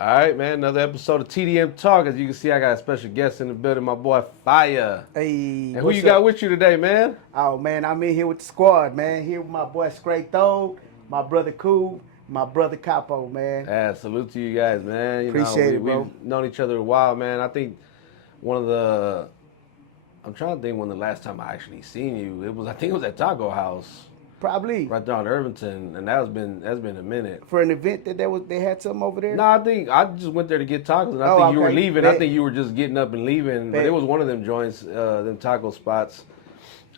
All right, man. Another episode of TDM Talk. As you can see, I got a special guest in the building, my boy Phyre. Hey, And who what's you got up? with you today, man? Oh man, I'm in here with the squad, man. Here with my boy Scrape Thode, my brother Cool, my brother Capo, man. Yeah, salute to you guys, man. You know, Appreciate it, bro. we've known each other a while, man. I think one of the, I'm trying to think when the last time I actually seen you. I think it was at Taco House, Probably right there on Irvington, and that's been a minute. for an event that they had something over there. No, I think I just went there to get tacos, and I Oh, think you were okay. leaving. Bet. I think you were just getting up and leaving, but Bet. it was one of them joints, them taco spots.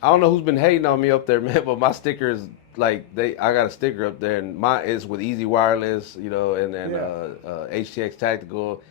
I don't know who's been hating on me up there, man, but my sticker is like I got a sticker up there, and mine is with Easy Wireless, you know, and HTX Tactical,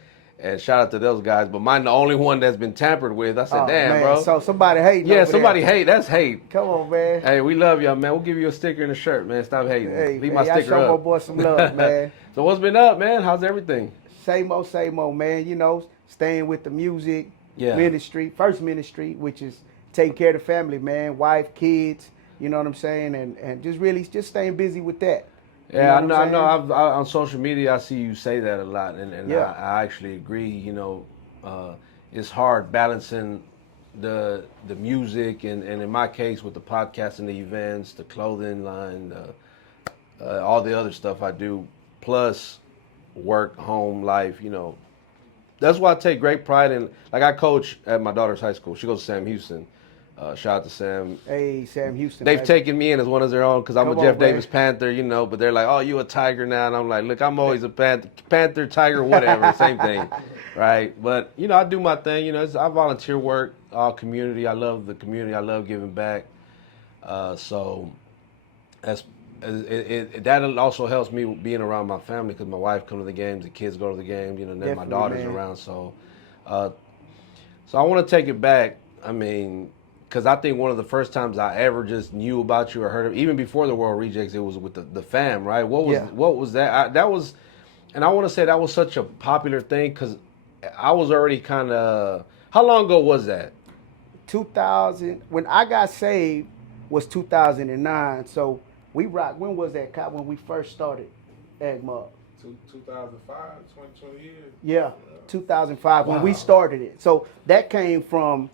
and shout out to those guys. But mine the only one that's been tampered with. I said, Oh, damn, man. bro. So somebody hating. Yeah, over somebody there. hate. That's hate. Come on, man. Hey, we love y'all, man. We'll give you a sticker and a shirt, man. Stop hating. Hey, Leave man, my sticker y'all show up. my boy some love, man. So what's been up, man? How's everything? Same old, man. You know, staying with the music, Yeah. ministry, first ministry, which is taking care of the family, man, wife, kids. You know what I'm saying, and just really just staying busy with that. You Yeah, know I what know. I'm saying? On social media, I see you say that a lot, and Yeah. I actually agree. You know, it's hard balancing the music and in my case with the podcast and the events, the clothing line, all the other stuff I do, plus work, home life. You know, that's why I take great pride in. Like I coach at my daughter's high school. She goes to Sam Houston. Shout out to Sam. Hey, Sam Houston. They've baby. taken me in as one of their own because I'm Come a Jeff on, man. Davis Panther, you know. But they're like, "Oh, you a Tiger now?" And I'm like, "Look, I'm always a Panther, Tiger, whatever, same thing, right?" But you know, I do my thing. You know, I volunteer work, all community. I love the community. I love giving back. So that's that also helps me being around my family because my wife comes to the games, the kids go to the games, you know, and then my Definitely, daughter's man. around. So I want to take it back. I mean, because I think one of the first times I ever just knew about you or heard of, even before the World Rejects, it was with the fam, right? What was that? That was, and I want to say that was such a popular thing because I was already kind of. How long ago was that? 2000 when I got saved was 2009. So we rock. When was that, Cop? When we first started Egg Mug? 2005, 20 years. Yeah, 2005 when we Wow. started it. So that came from.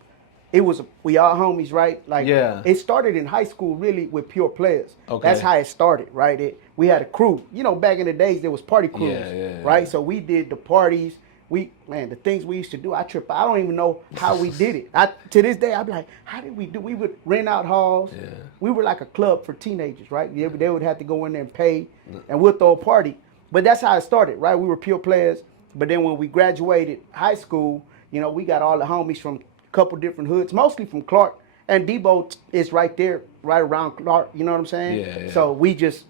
It was we all homies, right? Like Yeah. it started in high school really with pure players. Okay. That's how it started, right? We had a crew. You know, back in the days there was party crews, Yeah. right? So we did the parties. The things we used to do, I don't even know how we did it. To this day, I'd be like, how did we do? We would rent out halls. Yeah. We were like a club for teenagers, right? They would have to go in there and pay, and we'll throw a party. But that's how it started, right? We were pure players. But then when we graduated high school, you know, we got all the homies from a couple different hoods, mostly from Clark. And Debo is right there, right around Clark. You know what I'm saying? Yeah. So we just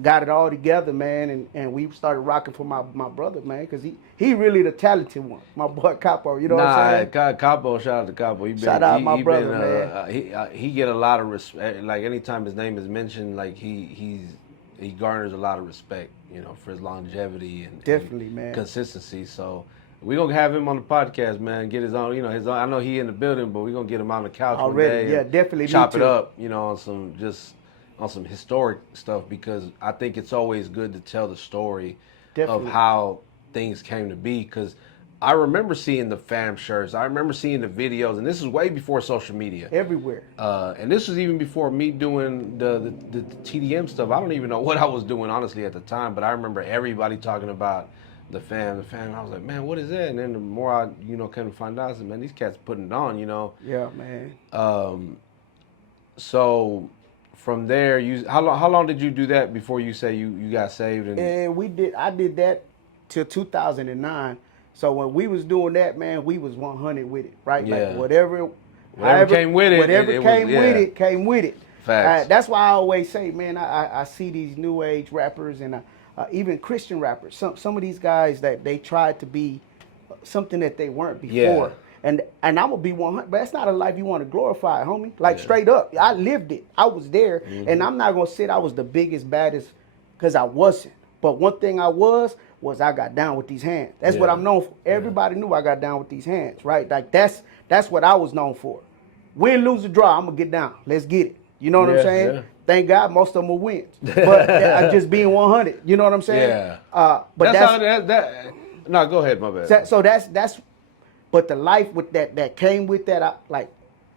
got it all together, man, and we started rocking for my brother, man, because he really the talented one, my boy Capo. You know what I'm saying? Capo, shout out to Capo. Shout out my brother, man. He get a lot of respect. Like anytime his name is mentioned, like he garners a lot of respect, you know, for his longevity and Definitely, man. consistency. So we're gonna have him on the podcast, man. Get his own, you know, his own. I know he in the building, but we're gonna get him on the couch Already, one day. yeah, and definitely, me chop it too. up, you know, on some historic stuff because I think it's always good to tell the story Definitely. of how things came to be because I remember seeing the fam shirts. I remember seeing the videos, and this is way before social media. Everywhere. And this was even before me doing the TDM stuff. I don't even know what I was doing, honestly, at the time, but I remember everybody talking about the fam. I was like, man, what is that? And then the more I, you know, came to find out, I said, man, these cats putting it on, you know. Yeah, man. So from there, how long did you do that before you say you got saved? And I did that till 2009. So when we was doing that, man, we was 100 with it, right? Yeah. Like whatever came with it, Whatever it was- came with yeah. it, came with it. Facts. That's why I always say, man, I see these new age rappers and even Christian rappers. Some of these guys that they tried to be something that they weren't before. Yeah. And I'm gonna be 100, but that's not a life you want to glorify, homie. Like straight up, I lived it. I was there, and I'm not gonna say I was the biggest, baddest, because I wasn't. But one thing I was I got down with these hands. That's what Yeah. I'm known for. Everybody knew I got down with these hands, right? Like that's what I was known for. Win, lose, or draw, I'm gonna get down. Let's get it. You know what I'm Yeah, saying? yeah. Thank God, most of them were wins. But I just being 100. You know what I'm saying? Yeah. But that's how No, go ahead, my bad. So that's, but the life with that came with that, like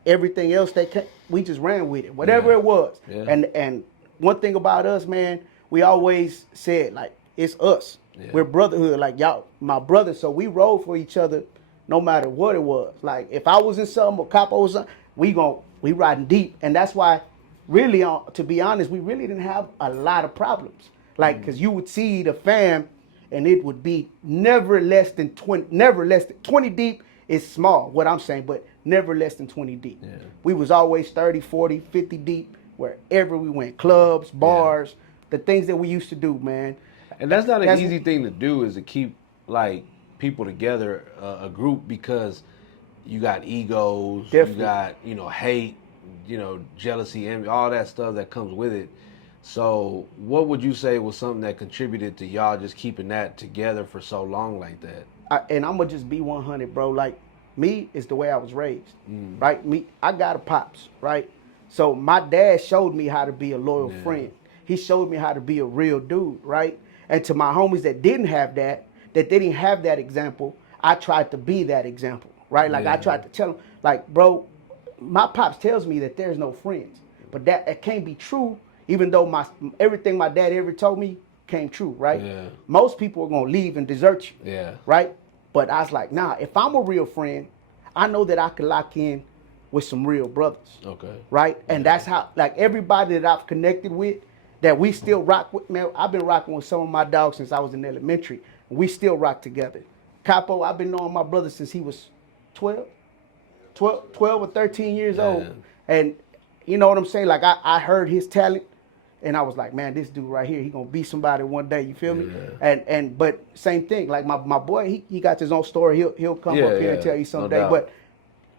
everything else that came, we just ran with it, whatever it was. Yeah. And one thing about us, man, we always said like it's us. Yeah. We're brotherhood, like y'all, my brothers. So we roll for each other, no matter what it was. Like if I was in something or Capo was something, we riding deep, and that's why, really, to be honest, we really didn't have a lot of problems. Like, because you would see the fam, and it would be never less than 20 deep is small, what I'm saying, but never less than 20 deep. Yeah. We was always 30, 40, 50 deep wherever we went. Clubs, bars, the things that we used to do, man. And that's not an easy thing to do, is to keep like people together, a group, because you got egos, Definitely. you got, hate, jealousy, envy, all that stuff that comes with it. So what would you say was something that contributed to y'all just keeping that together for so long like that? And I'm gonna just be 100, bro. Like, me is the way I was raised, right? I got a pops, right? So my dad showed me how to be a loyal friend. He showed me how to be a real dude, right? And to my homies that didn't have that they didn't have that example, I tried to be that example, right? Like I tried to tell them, like, bro, my pops tells me that there's no friends, but that it can't be true. Even though everything my dad ever told me came true, right? Yeah. Most people are gonna leave and desert you, Yeah. right? But I was like, nah, if I'm a real friend, I know that I can lock in with some real brothers. Okay. Right? And that's how, like, everybody that I've connected with, that we still rock with, man, I've been rocking with some of my dogs since I was in elementary. And we still rock together. Capo, I've been knowing my brother since he was 12 or 13 years old. And you know what I'm saying? Like, I heard his talent, and I was like, man, this dude right here, he gonna be somebody one day, you feel me? But same thing, like my boy, he got his own story. He'll come up here and tell you someday. But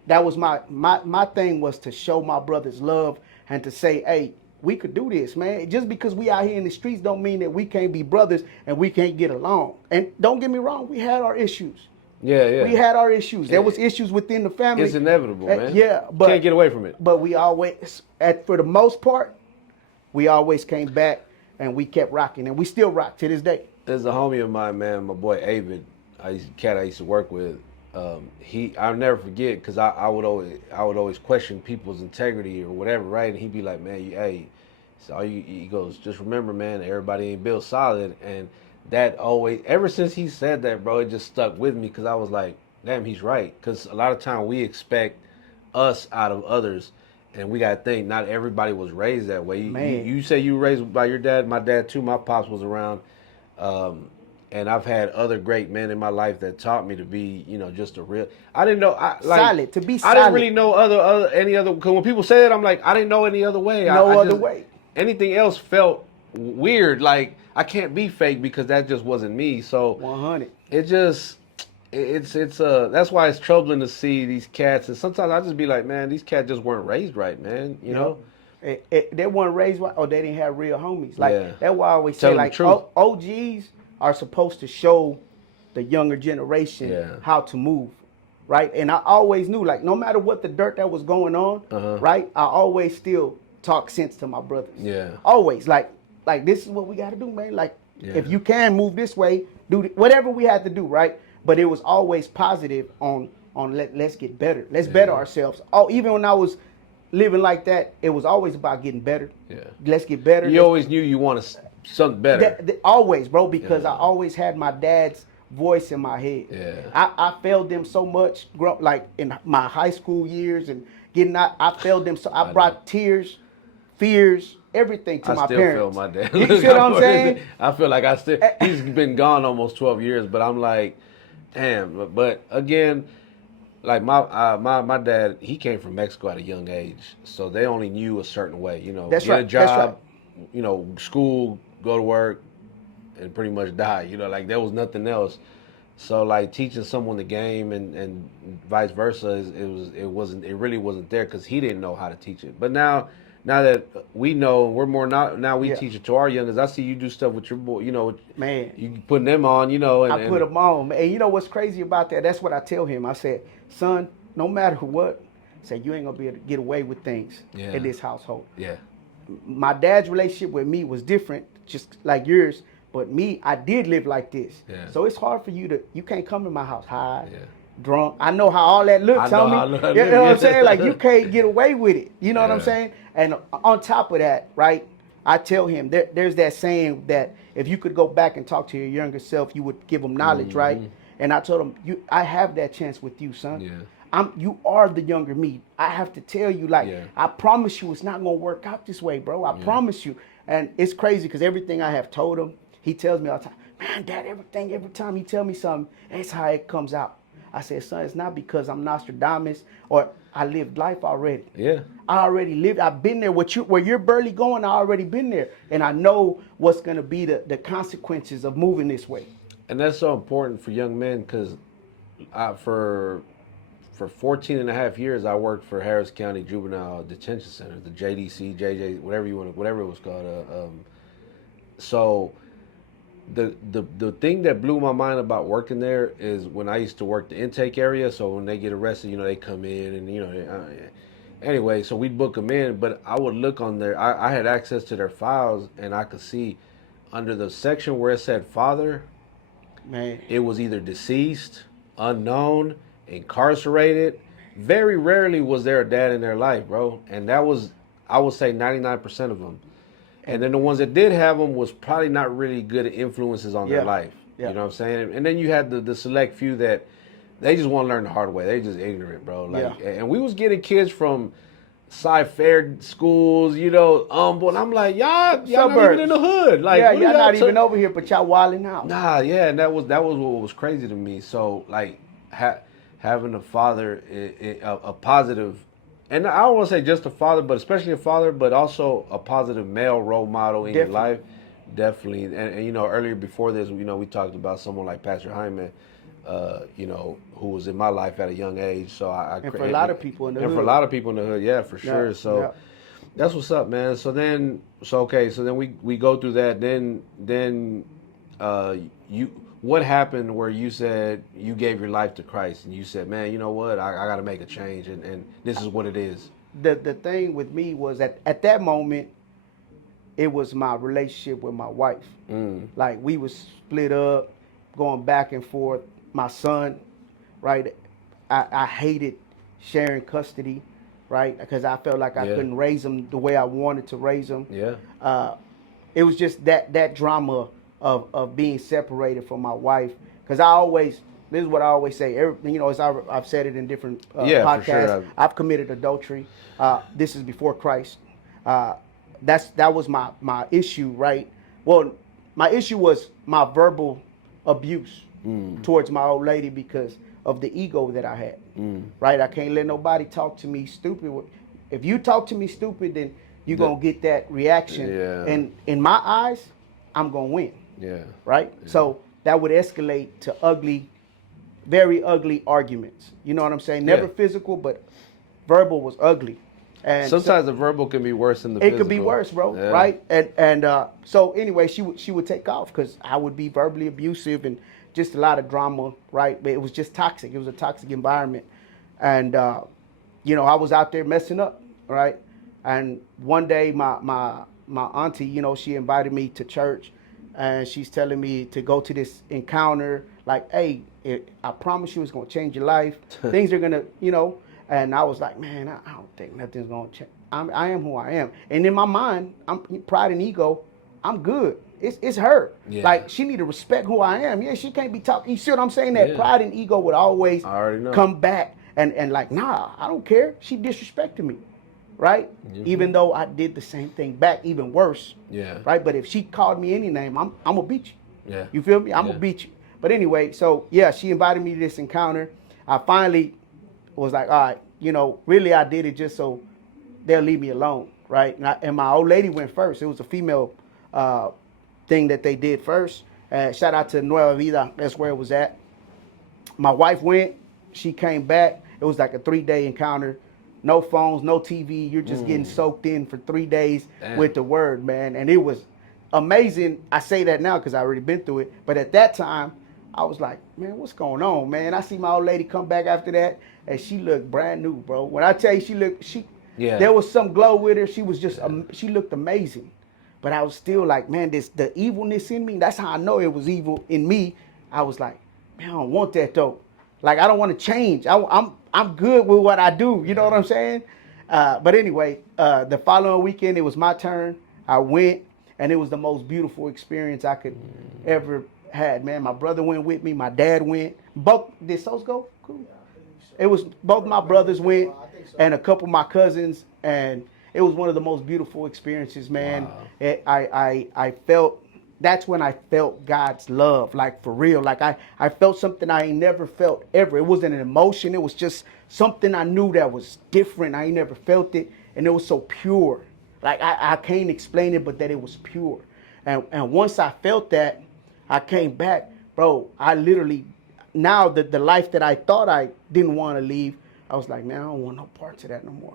that was my thing, was to show my brothers love and to say, hey, we could do this, man. Just because we out here in the streets don't mean that we can't be brothers and we can't get along. And don't get me wrong, we had our issues. Yeah. We had our issues. There was issues within the family. It's inevitable, man. Yeah, but can't get away from it. But we always, for the most part, we always came back and we kept rocking, and we still rock to this day. There's a homie of mine, man, my boy Avid, cat I used to work with. I'll never forget, because I would always question people's integrity or whatever, right? And he'd be like, man, he goes, just remember, man, everybody ain't built solid. And that always, ever since he said that, bro, it just stuck with me, because I was like, damn, he's right. Because a lot of time we expect us out of others, and we got to think, not everybody was raised that way. You say you were raised by your dad. My dad, too. My pops was around. And I've had other great men in my life that taught me to be, just a real. I didn't know. Solid, to be solid. I didn't really know any other. Because when people say that, I'm like, I didn't know any other way. No other way. Anything else felt weird. Like, I can't be fake, because that just wasn't me. So 100. It's that's why it's troubling to see these cats, and sometimes I just be like, man, these cats just weren't raised right, man. You know, they weren't raised right, or they didn't have real homies. Like that's why I always say, like, OGs are supposed to show the younger generation how to move, right? And I always knew, like, no matter what the dirt that was going on, right? I always still talk sense to my brothers. Yeah, always like this is what we got to do, man. Like, if you can move this way, do whatever we had to do, right? But it was always positive on let's get better. Let's better ourselves. Oh, even when I was living like that, it was always about getting better. Yeah. Let's get better. You always knew you wanted something better. Always, bro, because I always had my dad's voice in my head. Yeah. I failed them so much, like in my high school years and getting out. I failed them so I brought tears, fears, everything to my parents. I still feel my dad. You see what I'm saying? I feel like he's been gone almost 12 years, but I'm like, damn. But again, like my dad, he came from Mexico at a young age, so they only knew a certain way. Get a job, school, go to work, and pretty much die. Like there was nothing else. So like teaching someone the game and vice versa, it really wasn't there, because he didn't know how to teach it. But now that we know, we're more now we teach it to our youngers. I see you do stuff with your boy, man. You putting them on, And, I put them on, and you know what's crazy about that? That's what I tell him. I said, son, no matter what, you ain't gonna be able to get away with things in this household. Yeah. My dad's relationship with me was different, just like yours, But me, I did live like this. Yeah. So it's hard for you can't come to my house high, Yeah. drunk. I know how all that looks, I know homie. how that You look, know what I'm yeah. saying? Like, you can't get away with it. You know what I'm Yeah. saying? And on top of that, right, I tell him, there's that saying that if you could go back and talk to your younger self, you would give him knowledge, right? And I told him, I have that chance with you, son. Yeah. You are the younger me. I have to tell you, like, Yeah. I promise you it's not going to work out this way, bro. I promise you. And it's crazy because everything I have told him, he tells me all the time, man, Dad, every time he tell me something, that's how it comes out. I said, son, it's not because I'm Nostradamus or I lived life already. Yeah. I already lived. I've been there. Where you're barely going, I already been there. And I know what's going to be the consequences of moving this way. And that's so important for young men because for 14 and a half years, I worked for Harris County Juvenile Detention Center, the JDC, JJ, whatever it was called. So the thing that blew my mind about working there is when I used to work the intake area. So when they get arrested, they come in and, anyway, so we'd book them in. But I would look on there. I had access to their files and I could see under the section where it said father, Man, it was either deceased, unknown, incarcerated. Very rarely was there a dad in their life, bro. And that was, I would say, 99% of them. And then the ones that did have them was probably not really good influences on their life. Yeah. You know what I'm saying? And then you had the select few that they just want to learn the hard way. They just ignorant, bro. And we was getting kids from Phyre schools, and I'm like, y'all not even in the hood. Like, yeah, y'all not even over here, but y'all wilding out. Nah, yeah, and that was what was crazy to me. So like having a father, a positive, and I don't want to say just a father, but especially a father, but also a positive male role model in your life, definitely. And earlier before this, we talked about someone like Pastor Hyman, who was in my life at a young age. So and for a lot of people in the hood. And for a lot of people in the hood, yeah, for sure. Yeah, so. yeah. That's what's up, man. So then we go through that. Then what happened where you said you gave your life to Christ and you said, man, you know what, I got to make a change and this is what it is. The thing with me was at that moment, it was my relationship with my wife. Like, we was split up, going back and forth. My son, right? I hated sharing custody. Right, because I felt like I couldn't raise him the way I wanted to raise him. Yeah. It was just that drama of being separated from my wife. Because this is what I always say. As I've said it in different podcasts. For sure. I've committed adultery. This is before Christ. That was my issue, right? Well, my issue was my verbal abuse towards my old lady because of the ego that I had, right? I can't let nobody talk to me stupid. If you talk to me stupid, then you're going to get that reaction. Yeah. And in my eyes, I'm going to win. Yeah. Right? Yeah. So that would escalate to very ugly arguments. You know what I'm saying? Never physical, but verbal was ugly. And sometimes the verbal can be worse than the physical. It could be worse, bro, right? And so anyway, she would take off because I would be verbally abusive and just a lot of drama, right? But it was just toxic. It was a toxic environment. And, I was out there messing up, right? And one day my auntie, she invited me to church and she's telling me to go to this encounter. Like, hey, I promise you it's going to change your life. Things are going to, and I was like, man, I don't think nothing's going to change. I am who I am. And in my mind, I'm pride and ego. I'm good. It's her. Yeah. Like, she need to respect who I am. Yeah, she can't be talking. You see what I'm saying? That pride and ego would always come back and like, nah, I don't care. She disrespected me, right? Mm-hmm. Even though I did the same thing back, even worse. Yeah. Right? But if she called me any name, I'm gonna beat you. Yeah. You feel me? I'm gonna beat you. But anyway, so she invited me to this encounter. I finally was like, all right, really I did it just so they'll leave me alone, right? And my old lady went first. It was a female thing that they did first. Shout out to Nueva Vida. That's where it was at. My wife went. She came back. It was like a 3-day encounter. No phones, no TV. You're just getting soaked in for 3 days with the word, man. And it was amazing. I say that now because I already been through it. But at that time, I was like, man, what's going on, man? I see my old lady come back after that, and she looked brand new, bro. When I tell you there was some glow with her. She was just, she looked amazing. But I was still like, man, the evilness in me. That's how I know it was evil in me. I was like, man, I don't want that though. Like I don't want to change. I'm good with what I do. You know what I'm saying? But anyway, the following weekend it was my turn. I went, and it was the most beautiful experience I could ever had. Man, my brother went with me. My dad went. Both did Sos go? Cool. It was both my brothers went, and a couple of my cousins, and it was one of the most beautiful experiences, man. Wow. I felt, that's when I felt God's love, like for real. Like I felt something I ain't never felt ever. It wasn't an emotion. It was just something I knew that was different. I ain't never felt it, and it was so pure. Like I can't explain it, but that it was pure. And once I felt that, I came back, bro. I literally, now the life that I thought I didn't want to leave, I was like, man, I don't want no parts of that no more.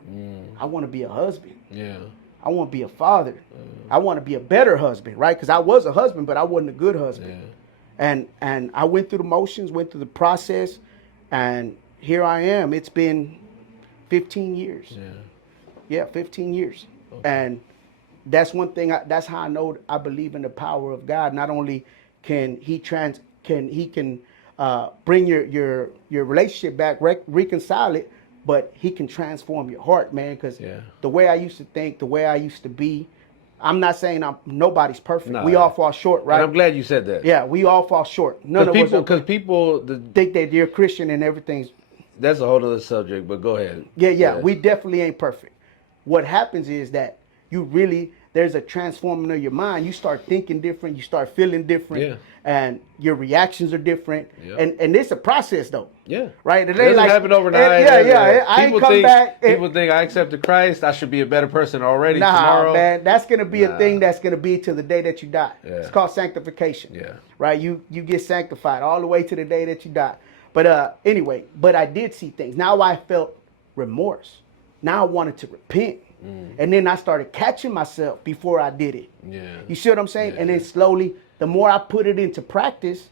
I want to be a husband. Yeah. I want to be a father. I want to be a better husband, right? Because I was a husband, but I wasn't a good husband. Yeah. And I went through the motions, went through the process, and here I am. It's been 15 years. Yeah, 15 years. Okay. And that's one thing. That's how I know I believe in the power of God. Not only can He bring your relationship back, reconcile it, but He can transform your heart, man. Because the way I used to think, the way I used to be, I'm not saying nobody's perfect. No. We all fall short, right? And I'm glad you said that. Yeah, we all fall short. None of us because people think that you're a Christian and everything's. That's a whole other subject, but go ahead. Yeah, we definitely ain't perfect. What happens is that there's a transforming of your mind. You start thinking different. You start feeling different. And your reactions are different. And it's a process, though. Yeah. Right? It doesn't happen overnight. I ain't come back. People think I accepted Christ. I should be a better person already tomorrow. Nah, man. That's going to be a thing that's going to be to the day that you die. Yeah. It's called sanctification. Yeah. Right? You get sanctified all the way to the day that you die. But anyway, I did see things. Now I felt remorse. Now I wanted to repent. And then I started catching myself before I did it. Yeah. You see what I'm saying? Yeah. And then slowly, the more I put it into practice,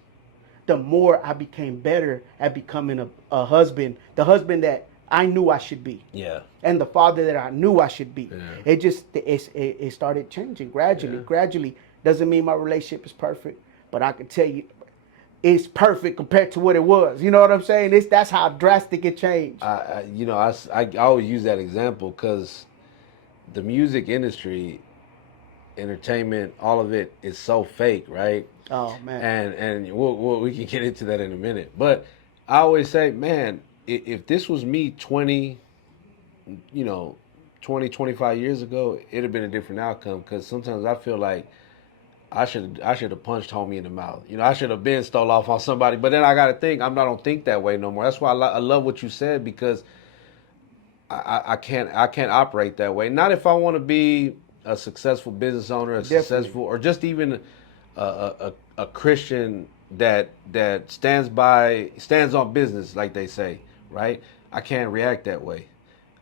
the more I became better at becoming a husband, the husband that I knew I should be. Yeah. And the father that I knew I should be. Yeah. It started changing gradually. Doesn't mean my relationship is perfect, but I can tell you it's perfect compared to what it was. You know what I'm saying? That's how drastic it changed. I always use that example because the music industry, entertainment, all of it is so fake, right? Oh man. And we can get into that in a minute. But I always say, man, if this was me 20, 25 years ago, it'd have been a different outcome. Because sometimes I feel like I should have punched homie in the mouth. I should have been stole off on somebody. But then I got to think, I don't think that way no more. That's why I love what you said, because I can't operate that way. Not if I want to be a successful business owner, successful, or just even a Christian that stands on business, like they say, right? I can't react that way.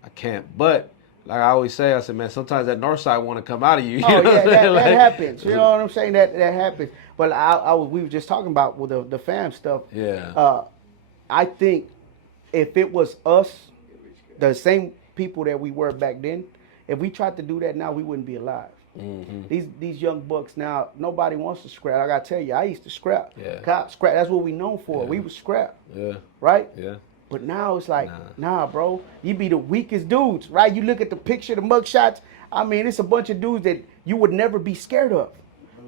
I can't. But like I always say, I said, man, sometimes that north side want to come out of you. That happens. You know what I'm saying? That happens. But we were just talking about with the fam stuff. Yeah. I think if it was us, the same people that we were back then, if we tried to do that now, we wouldn't be alive. Mm-hmm. These young bucks now, nobody wants to scrap. I gotta tell you, I used to scrap. Yeah. Scrap. That's what we known for. Yeah. We would scrap. Yeah. Right. Yeah. But now it's like, nah, bro. You be the weakest dudes, right? You look at the picture, the mug shots. I mean, it's a bunch of dudes that you would never be scared of,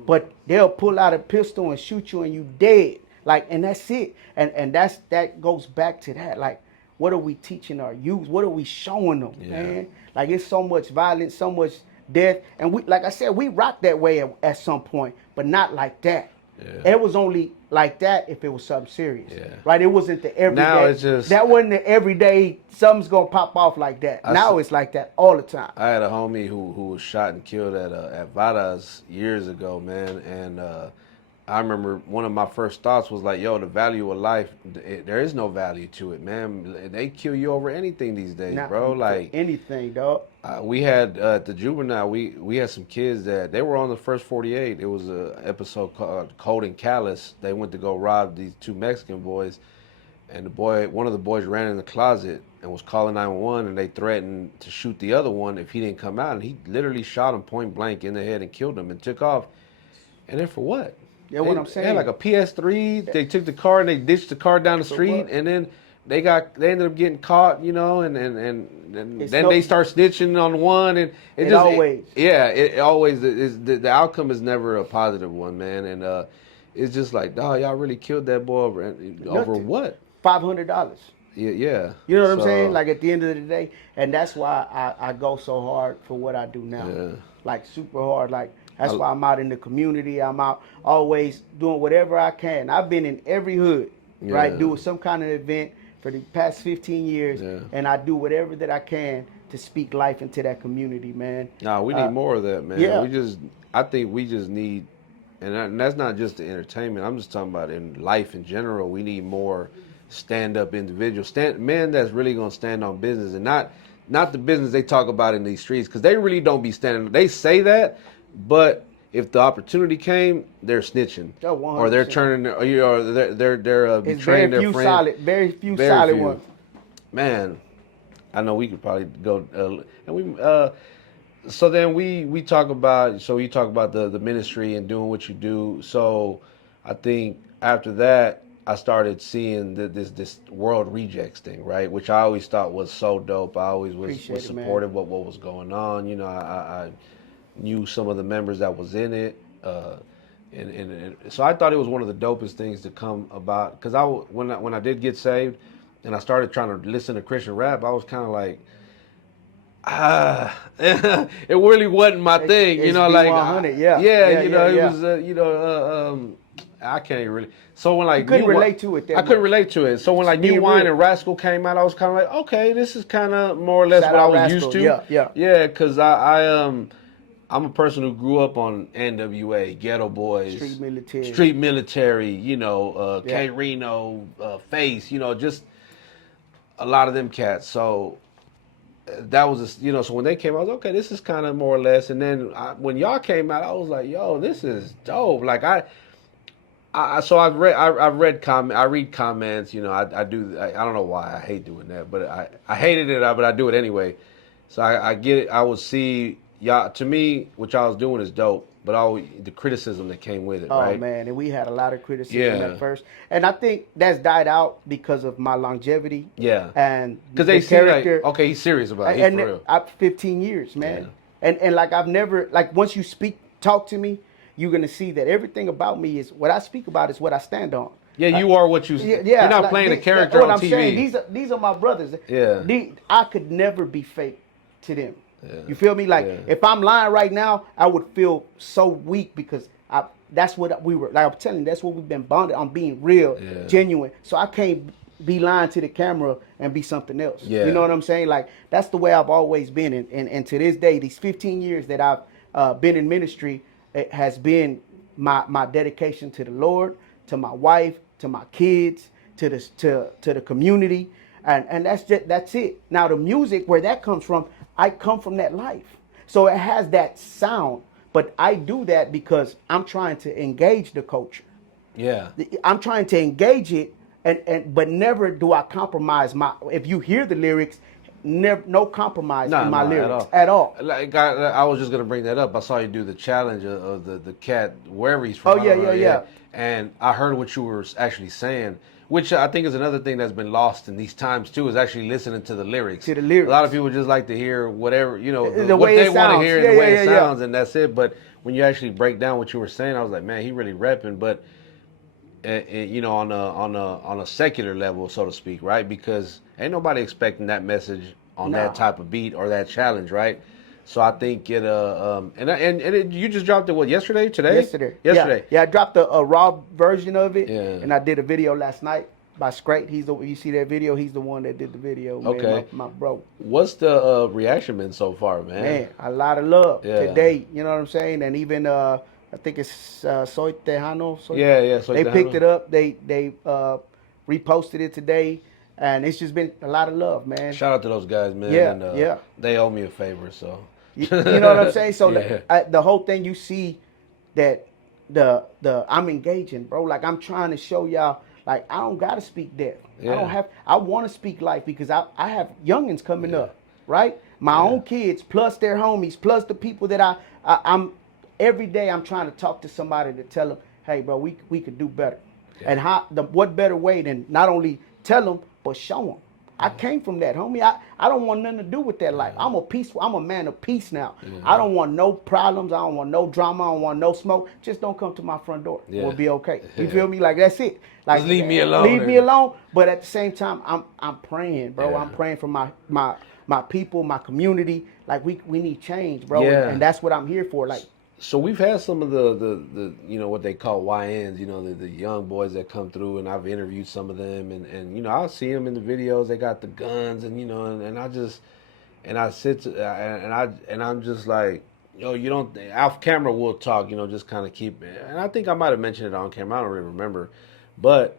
but they'll pull out a pistol and shoot you, and you dead. Like, and that's it. And that goes back to that. Like, what are we teaching our youth? What are we showing them, man? Like, it's so much violence, so much death. And we, like I said, we rocked that way at some point, but not like that. Yeah. It was only like that if it was something serious, right? It wasn't the everyday. Now it's just, that wasn't the everyday, something's going to pop off like that. Now it's like that all the time. I had a homie who was shot and killed at Vadas years ago, man. And I remember one of my first thoughts was like, yo, the value of life, there is no value to it, man. They kill you over anything these days, bro. Like anything, dog. We had at the juvenile, we had some kids that they were on the first 48. It was an episode called Cold and Callous. They went to go rob these two Mexican boys, and one of the boys ran in the closet and was calling 911, and they threatened to shoot the other one if he didn't come out, and he literally shot him point blank in the head and killed him and took off. And then for what? Yeah, what I'm saying. They had like a PS3. They took the car and they ditched the car down the street, and then they ended up getting caught, and then they start snitching on one, and it always is. The outcome is never a positive one, man, and it's just like, dog, y'all really killed that boy over what? $500. Yeah. You know what I'm saying? Like at the end of the day, and that's why I go so hard for what I do now. Yeah. Like super hard. Like that's why I'm out in the community. I'm out always doing whatever I can. I've been in every hood, right, doing some kind of event for the past 15 years, and I do whatever that I can to speak life into that community, man. Nah, we need more of that, man. Yeah. I think we just need, and that's not just the entertainment. I'm just talking about in life in general. We need more stand-up individuals, men that's really gonna stand on business, and not the business they talk about in these streets, because they really don't be standing. They say that, but if the opportunity came, they're snitching, or they're turning, or they're betraying their friends. Very few solid ones. Man, I know we could probably go, and we. So then we talk about. So you talk about the ministry and doing what you do. So I think after that, I started seeing this World Rejects thing, right? Which I always thought was so dope. I always was supportive of what was going on. I knew some of the members that was in it, and so I thought it was one of the dopest things to come about. Because when I did get saved, and I started trying to listen to Christian rap, I was kind of like, it really wasn't my thing, It's like B100, it was I can't even really. So when like you couldn't relate to it, I couldn't relate to it. So when like New Wine and Rascal came out, I was kind of like, okay, this is kind of more or less what I was used to. Yeah, because I'm a person who grew up on NWA, Ghetto Boys, Street Military, K Reno, Face, just a lot of them cats. So that was, so when they came out, I was okay, this is kind of more or less. And then when y'all came out, I was like, yo, this is dope. Like so I read comments, I do. I don't know why I hate doing that, but I hated it, but I do it anyway. So I get it. I would see y'all. To me, what y'all was doing is dope, but the criticism that came with it. Right? Oh man, and we had a lot of criticism at first, and I think that's died out because of my longevity. Yeah, and because they see like, okay, he's serious about it. He's for real. 15 years, man, and like I've never once you talk to me, you're gonna see that everything about me is what I speak about is what I stand on. Yeah, you are what you. You're not playing a character on TV. Saying. These are my brothers. Yeah, I could never be fake to them. Yeah. You feel me? Like if I'm lying right now, I would feel so weak because that's what we were. Like I'm telling you, that's what we've been bonded on, being real, genuine. So I can't be lying to the camera and be something else. Yeah. You know what I'm saying? Like that's the way I've always been, and to this day, these 15 years that I've been in ministry. It has been my dedication to the Lord, to my wife, to my kids, to the community, and that's it. Now the music, where that comes from, I come from that life, so it has that sound. But I do that because I'm trying to engage the culture. Yeah, I'm trying to engage it, but never do I compromise If you hear the lyrics. No compromise in my lyrics at all. Like I was just gonna bring that up. I saw you do the challenge of the cat wherever he's from. Oh yeah. And I heard what you were actually saying, which I think is another thing that's been lost in these times too, is actually listening to the lyrics. A lot of people just like to hear whatever what they want to hear and the way it sounds, and that's it. But when you actually break down what you were saying, I was like, man, he really repping. But on a secular level, so to speak, right? Because ain't nobody expecting that message on that type of beat or that challenge, right? So I think it you just dropped it yesterday? Yesterday. Yeah, I dropped a raw version of it, and I did a video last night by Scrate. You see that video? He's the one that did the video. Okay, man, my bro. What's the reaction been so far, man? Man, a lot of love today. You know what I'm saying? And even I think it's Soy Tejano. They picked it up. They reposted it today. And it's just been a lot of love, man. Shout out to those guys, man. Yeah. They owe me a favor, so. You know what I'm saying? So the whole thing, you see that I'm engaging, bro. Like I'm trying to show y'all, Like I don't gotta speak death. Yeah. I want to speak life because I have youngins coming up, right? My own kids plus their homies plus the people that I'm every day I'm trying to talk to somebody to tell them, hey, bro, we could do better. Yeah. And what better way than not only tell them but show them. I came from that, homie. I don't want nothing to do with that life. I'm a man of peace now. I don't want no problems. I don't want no drama. I don't want no smoke. Just don't come to my front door. Yeah. We'll be okay. You feel me? Like that's it. Like Just leave me alone. Leave me alone. But at the same time, I'm praying, bro. Yeah. I'm praying for my people, my community. Like we need change, bro. Yeah. And that's what I'm here for. Like So we've had some of the what they call YNs, the young boys that come through, and I've interviewed some of them, and I'll see them in the videos. They got the guns, and I sit and I'm just like, you don't off camera we'll talk, just kind of keep it. And I think I might have mentioned it on camera. I don't really remember, but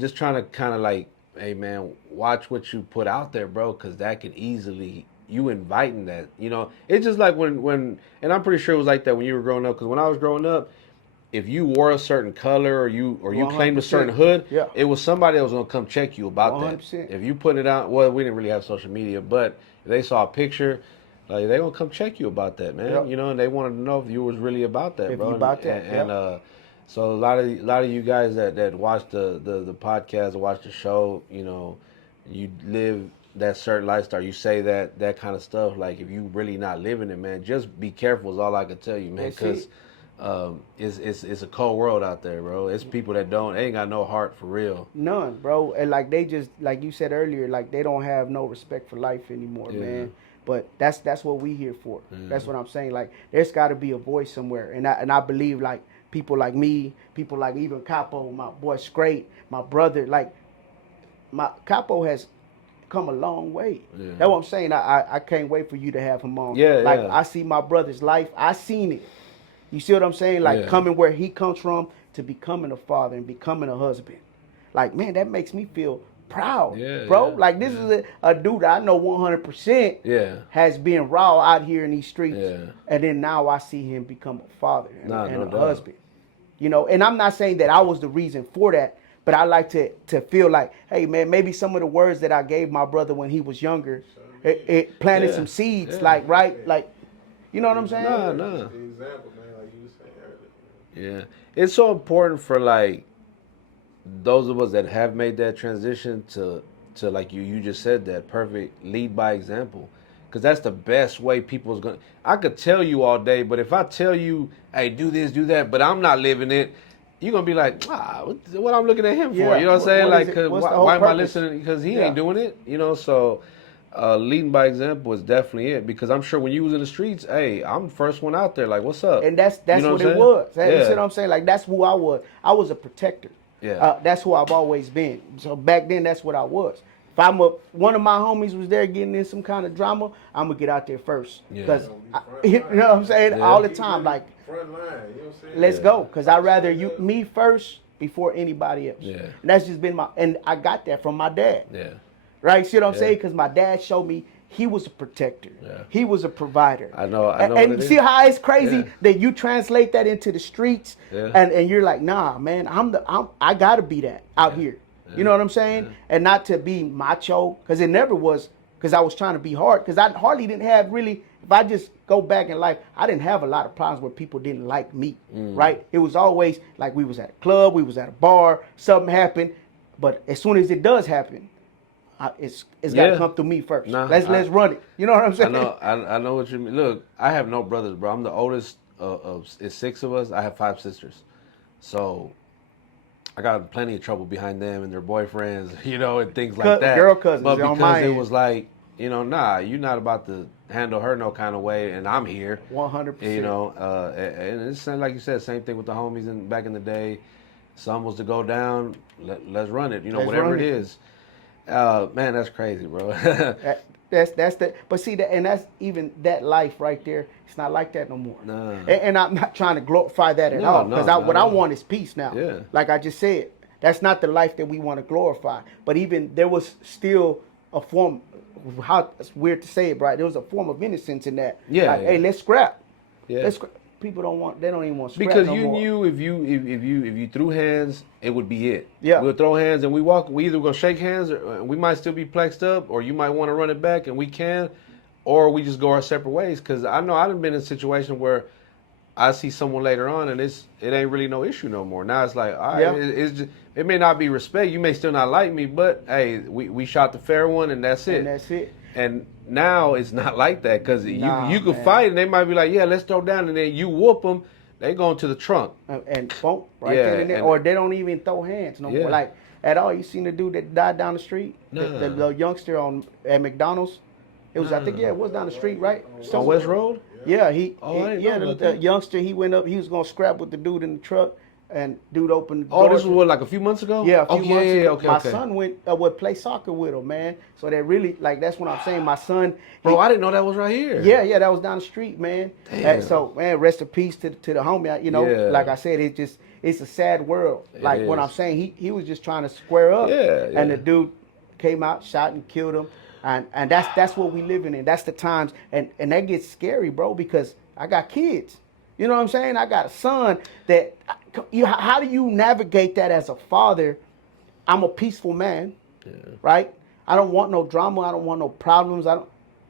just trying to kind of like, hey man, watch what you put out there, bro, because that can easily. You inviting that, it's just like when, and I'm pretty sure it was like that when you were growing up. Because when I was growing up, if you wore a certain color or you claimed a certain hood, yeah. it was somebody that was gonna come check you about 100%. that. If you put it out, well, we didn't really have social media, but if they saw a picture, like they gonna come check you about that, man. Yep. And they wanted to know if you was really about that, If bro. you about that, and so a lot of you guys that watch the podcast or watch the show, you live that certain lifestyle, you say that kind of stuff. Like if you really not living it, man, just be careful is all I can tell you, man, because it's a cold world out there, bro. It's people that ain't got no heart for real. None, bro. And like they just, like you said earlier, like they don't have no respect for life anymore, man. But that's what we here for. That's what I'm saying. Like there's got to be a voice somewhere, and I believe like people like me, people like even Capo, my boy Scrate, my brother, like my Capo has come a long way. Yeah. That's what I'm saying. I can't wait for you to have him on. Yeah, like yeah. I see my brother's life. I seen it. You see what I'm saying? Like coming where he comes from to becoming a father and becoming a husband. Like man, that makes me feel proud, bro. Like this is a dude that I know 100% has been raw out here in these streets. And then now I see him become a father and a husband. And I'm not saying that I was the reason for that. But I like to feel like, hey, man, maybe some of the words that I gave my brother when he was younger, it planted some seeds, like, right? Like, you know what I'm saying? No. The example, man, like you were saying earlier. Yeah. It's so important for, like, those of us that have made that transition to like you just said that, perfect lead by example. Because that's the best way people's going to. I could tell you all day, but if I tell you, hey, do this, do that, but I'm not living it, you're going to be like, what I'm looking at him for? You know what I'm saying? Like, why am I listening? Because he ain't doing it, So leading by example is definitely it. Because I'm sure when you was in the streets, hey, I'm the first one out there. Like, what's up? And that's what it was. You see what I'm saying? Like, that's who I was. I was a protector. Yeah. That's who I've always been. So back then, that's what I was. If one of my homies was there getting in some kind of drama, I'm going to get out there first. Because, you know what I'm saying? All the time, like, front line, you know what I'm saying? Let's go, because I'd rather me first before anybody else. Yeah. And that's just been and I got that from my dad. Yeah. Right? See what I'm saying? Because my dad showed me he was a protector. Yeah. He was a provider. I know. And see how it's crazy that you translate that into the streets and you're like, nah, man, I gotta be that out here. You know what I'm saying? Yeah. And not to be macho, because it never was, because I was trying to be hard, because I hardly didn't have really, if I just go back in life, I didn't have a lot of problems where people didn't like me, right? It was always like we was at a club, we was at a bar, something happened, but as soon as it does happen, it's got to come through me first. Let's run it. You know what I'm saying? I know what you mean. Look, I have no brothers, bro. I'm the oldest it's 6 of us. I have 5 sisters. So I got plenty of trouble behind them and their boyfriends, and things like that. Girl cousins. But because it was like, you're not about to handle her no kind of way, and I'm here. 100%. And it's like you said, same thing with the homies back in the day. Something was to go down, let's run it. Whatever it is. Man, that's crazy, bro. That's but see that, and that's even that life right there. It's not like that no more. Nah. And I'm not trying to glorify that at all, because what I want is peace now. Yeah. Like I just said, that's not the life that we want to glorify. But even there was still a form. How it's weird to say it, right? There was a form of innocence in that. Yeah. Like, hey, let's scrap. Yeah. Let's people don't want. They don't even want scrap Because no you more. knew if you threw hands, it would be it. Yeah. We'll throw hands and we walk. We either gonna shake hands, or we might still be plexed up, or you might want to run it back, and we can, or we just go our separate ways. Because I know I've been in a situation where I see someone later on, and it ain't really no issue no more. Now it's like, all right, Yeah. it's just, it may not be respect. You may still not like me, but hey, we shot the fair one, and that's it. And that's it. And now it's not like that, because Nah, you could man. fight, and they might be like, yeah, let's throw down, and then you whoop them, they going to the trunk. And boom, right Yeah, there and there. and- Or they don't even throw hands no Yeah. more. Like at all. You seen the dude that died down the street? Nah. The little youngster at McDonald's. It was, I think, yeah, it was down the street, right? On West Road? Yeah, Oh, I didn't yeah, know about the that. youngster, he went up, he was gonna scrap with the dude in the truck, and dude opened the Oh, door this was to- what, like a few months ago? Yeah, a oh, few months ago. okay, My okay. son would play soccer with him, man. So that really, like, that's what I'm saying. My son, Bro, I didn't know that was right here. yeah, that was down the street, man. Damn. And so, man, rest in peace to the homie. You know, Yeah. like I said, it's a sad world. It Like what is. I'm saying, he was just trying to square up, Yeah, and yeah. the dude came out, shot and killed him, and that's what we living in. That's the times, and that gets scary, bro, because I got kids. You know what I'm saying? I got a son that. How do you navigate that as a father? I'm a peaceful man, right? I don't want no drama. I don't want no problems.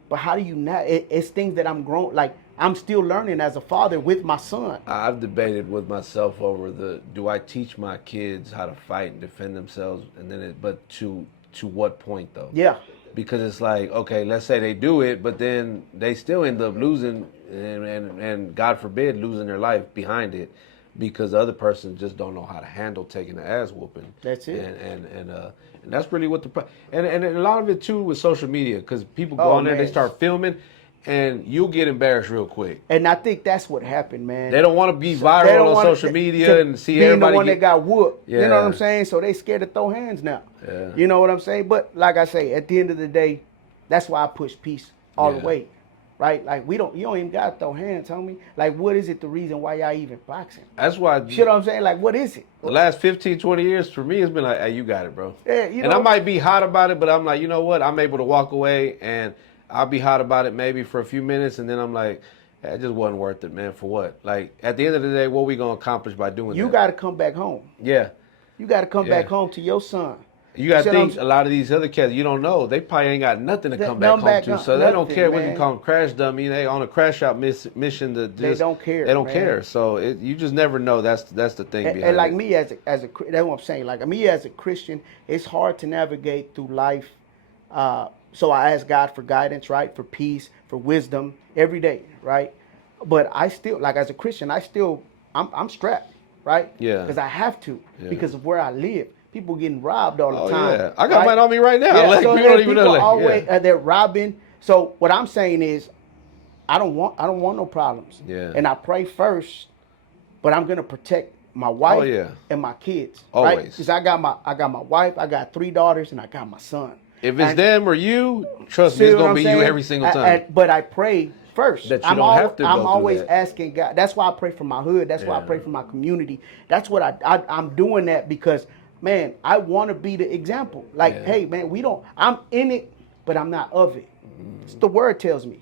But how do you it's things that I'm grown. Like I'm still learning as a father with my son. I've debated with myself over do I teach my kids how to fight and defend themselves, and then but to what point though? Yeah. Because it's like, okay, let's say they do it, but then they still end up losing, and God forbid losing their life behind it, because the other person just don't know how to handle taking the ass whooping. That's it. And that's really what and a lot of it too with social media, because people go Oh, on there, they man. start filming, and you'll get embarrassed real quick. And I think that's what happened, man. They don't want to be They viral don't on want social media to and see being everybody the one get, that got whooped. You know Yeah. what I'm saying? So they scared to throw hands now. Yeah. You know what I'm saying? But like I say, at the end of the day, that's why I push peace all Yeah. the way. Right? Like you don't even gotta throw hands, homie. Like what is it the reason why y'all even boxing? That's why You know what I'm saying? Like what is it? the last 15, 20 years for me, it's been like, hey, you got it, bro. Yeah, you And I know- might be hot about it, but I'm like, you know what? I'm able to walk away, and I'll be hot about it maybe for a few minutes, and then I'm like, hey, it just wasn't worth it, man. For what? Like, at the end of the day, what we going to accomplish by doing You that? gotta come back home. Yeah. You gotta come Yeah. back home to your son. You got to See what I'm think, a lot of these other cats, you don't know, they probably ain't got nothing to come back Nothing home back to. home, So they don't nothing, care what you man. call them, crash dummy. They on a crash out mission to just. They don't care, They don't man. care. So you just never know. That's the thing behind And like it. me as a that's what I'm saying. Like me as a Christian, it's hard to navigate through life. So I ask God for guidance, right? For peace, for wisdom every day, right? But I still, like as a Christian, I'm strapped, right? Yeah. Because I have to, Yeah. because of where I live. People getting robbed all the Oh, time. yeah. I got right? mine on me right now. Yeah, Like, so people don't even people know. Like, always yeah. they're robbing. So what I'm saying is, I don't want no problems. Yeah. And I pray first, but I'm gonna protect my wife Oh, yeah. and my kids. Right? Always. Because I got my wife, I got 3 daughters, and I got my son. If it's And- them or you, trust me, See it's what gonna I'm be you saying? every single time. But I pray first. That you don't have to go I'm through always that. asking God. That's why I pray for my hood. That's why I Yeah. pray for my community. That's what I'm doing that because, man, I want to be the example. Like, Yeah. hey, man, I'm in it, but I'm not of it. It's the word tells me.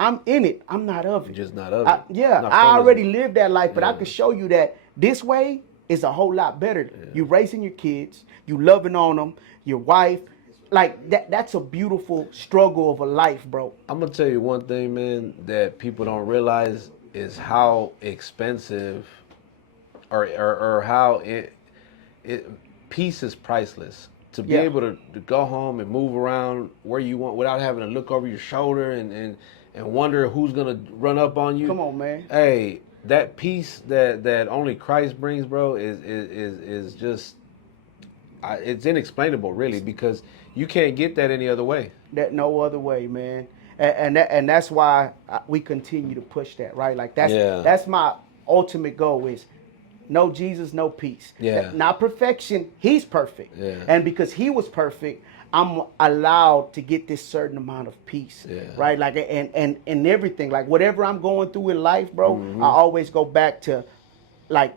I'm in it. I'm not of it. Just not of it. Not I from already it. lived that life, but I Yeah. can show you that this way is a whole lot better. You raising your kids, you loving on them, your wife. Like that's a beautiful struggle of a life, bro. I'm gonna tell you one thing, man, that people don't realize is how expensive, or how it peace is priceless. To be Yeah. able to go home and move around where you want without having to look over your shoulder and wonder who's gonna run up on you. Come on, man. Hey, that peace that only Christ brings, bro, is just it's inexplainable, really, because you can't get that any other way. That no other way, man. And that's why we continue to push that, right? Like Yeah. that's my ultimate goal is no Jesus, no peace. Yeah. Not perfection. He's perfect. Yeah. And because he was perfect, I'm allowed to get this certain amount of peace. Yeah. Right? Like and everything. Like whatever I'm going through in life, bro, Mm-hmm. I always go back to like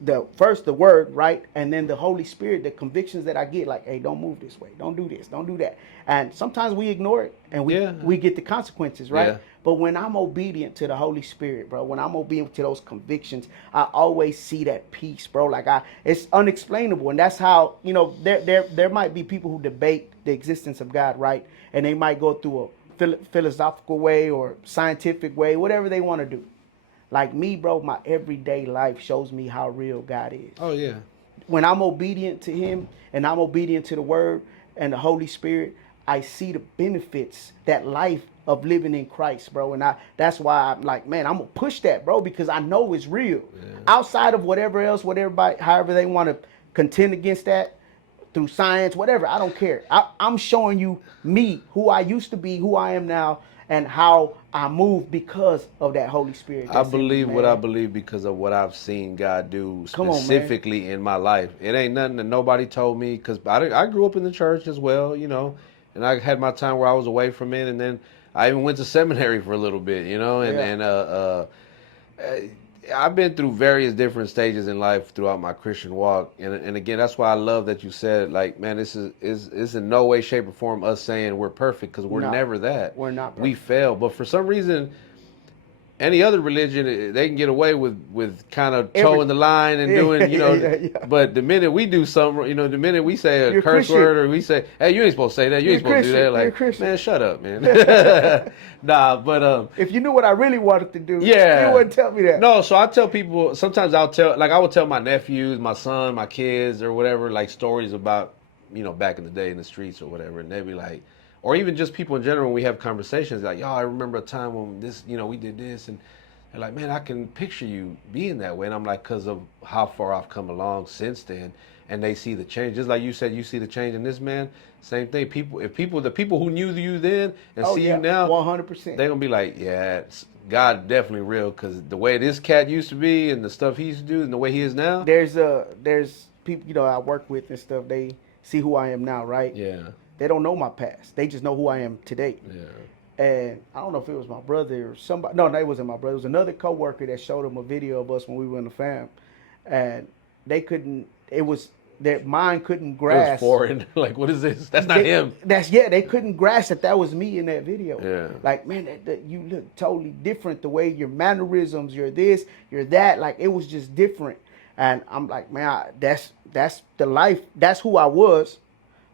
the word, right? And then the Holy Spirit, the convictions that I get, like, hey, don't move this way, don't do this, don't do that. And sometimes we ignore it and we get the consequences, right? Yeah. But when I'm obedient to the Holy Spirit, bro, when I'm obedient to those convictions, I always see that peace, bro. Like it's unexplainable. And that's how, there might be people who debate the existence of God, right? And they might go through a philosophical way or scientific way, whatever they want to do. Like me, bro, my everyday life shows me how real God is. Oh, yeah. When I'm obedient to him and I'm obedient to the word and the Holy Spirit, I see the benefits, that life of living in Christ, bro. And that's why I'm like, man, I'm going to push that, bro, because I know it's real. Yeah. Outside of whatever else, however they want to contend against that, through science, whatever, I don't care. I'm showing you me, who I used to be, who I am now, and how I move because of that Holy Spirit. I believe what I believe because of what I've seen God do specifically in my life. It ain't nothing that nobody told me, because I grew up in the church as well, and I had my time where I was away from it, and then I even went to seminary for a little bit, I've been through various different stages in life throughout my Christian walk, and again, that's why I love that you said, like, man, this is in no way, shape, or form us saying we're perfect, because we're never that. We're not perfect. We fail, but for some reason, any other religion, they can get away with kind of towing the line and doing, But the minute we do something, the minute we say a curse word, or we say, hey, you ain't supposed to say that, you ain't supposed to do that, like, man, shut up, man. Nah, but if you knew what I really wanted to do, you wouldn't tell me that. No, so I tell people, sometimes I will tell my nephews, my son, my kids, or whatever, like, stories about, back in the day in the streets or whatever, and they be like, or even just people in general, when we have conversations, like, I remember a time when this, we did this, and they're like, man, I can picture you being that way. And I'm like, because of how far I've come along since then, and they see the change. Just like you said, you see the change in this man, same thing. The people who knew you then and see you now, 100%, they're going to be like, yeah, God definitely real, because the way this cat used to be and the stuff he used to do and the way he is now. There's people, I work with and stuff, they see who I am now, right? Yeah. They don't know my past. They just know who I am today. Yeah. And I don't know if it was my brother or somebody. No, it wasn't my brother. It was another coworker that showed them a video of us when we were in the fam. And they couldn't, their mind couldn't grasp. It was foreign. Like, what is this? That's not him. They couldn't grasp that was me in that video. Yeah. Like, man, you look totally different. The way your mannerisms, you're this, you're that. Like, it was just different. And I'm like, man, that's the life. That's who I was.